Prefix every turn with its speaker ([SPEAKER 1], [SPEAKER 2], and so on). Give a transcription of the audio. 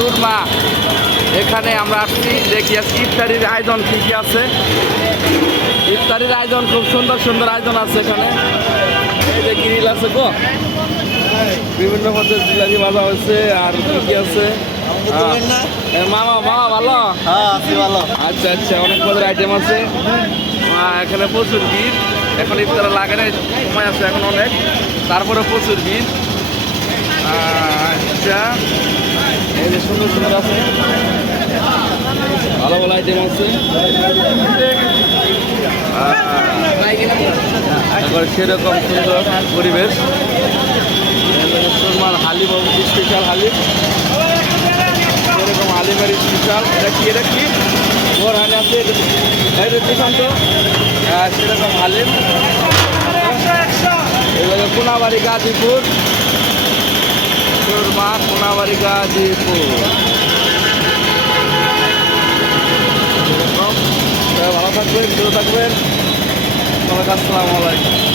[SPEAKER 1] সুরমা। এখানে আমরা আসছি দেখি আজকে ইফতারির আয়োজন কি কি আছে। ইফতারির আয়োজন খুব সুন্দর সুন্দর আয়োজন আছে এখানে। এই যে গ্রিল আছে গো। বিভিন্ন পদের জিলাপি ভাজা হয়েছে আর কি কি আছে? মামা মামা ভালো?
[SPEAKER 2] হ্যাঁ ভালো।
[SPEAKER 1] আচ্ছা আচ্ছা অনেক পদের আইটেম আছে। এখানে প্রচুর ভিড়। এখন ইফতারে লাগে না সময় আছে এখন অনেক। তারপরে প্রচুর ভিড় আহ, আচ্ছা যে সুন্দর সুন্দর আছে। ভালো ভালো আইটেম আছে। আহ, সেরকম সুন্দর পরিবেশ। মুসলমান হালিম স্পেশাল হালিম। এরকম আলিমের স্পেশাল এটা কি এটা কি? ওর হালে আছে এটা তো। হ্যাঁ সেরকম হালিম। এবারে কোনাবাড়ি গাজীপুর। সুরমা কোনাবাড়ি গাজীপুর ভালো থাকবেন ভালো থাকবেন। আসসালামু আলাইকুম।